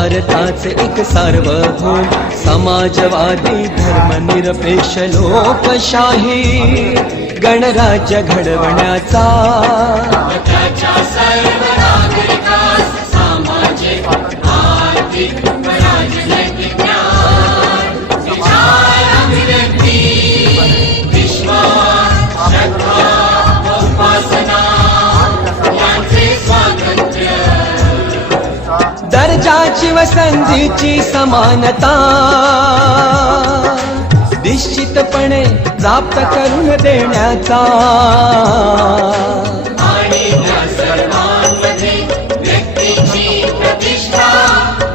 भारताचे एक सार्वभौम समाजवादी धर्मनिरपेक्ष लोकशाही गणराज्य घडवण्याचा सर्व नागरिकास सामाजिक आर्थिक राजनैतिक ज्ञान विचार अभिव्यक्ती विश्वास श्रद्धा उपासना यांचे स्वातंत्र्य दर्जाची व संधीची समानता निश्चितपणे प्राप्त करून देण्याचा आणि त्या सर्वांमध्ये व्यक्तीची प्रतिष्ठा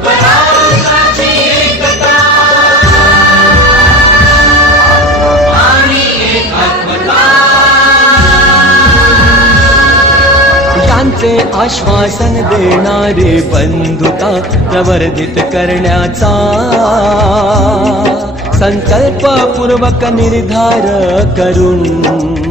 व राष्ट्राची एकता आणि एकात्मता यांचे आश्वासन देणारे बंधुता प्रवर्धित करण्याचा संकल्पपूर्वक निर्धार करून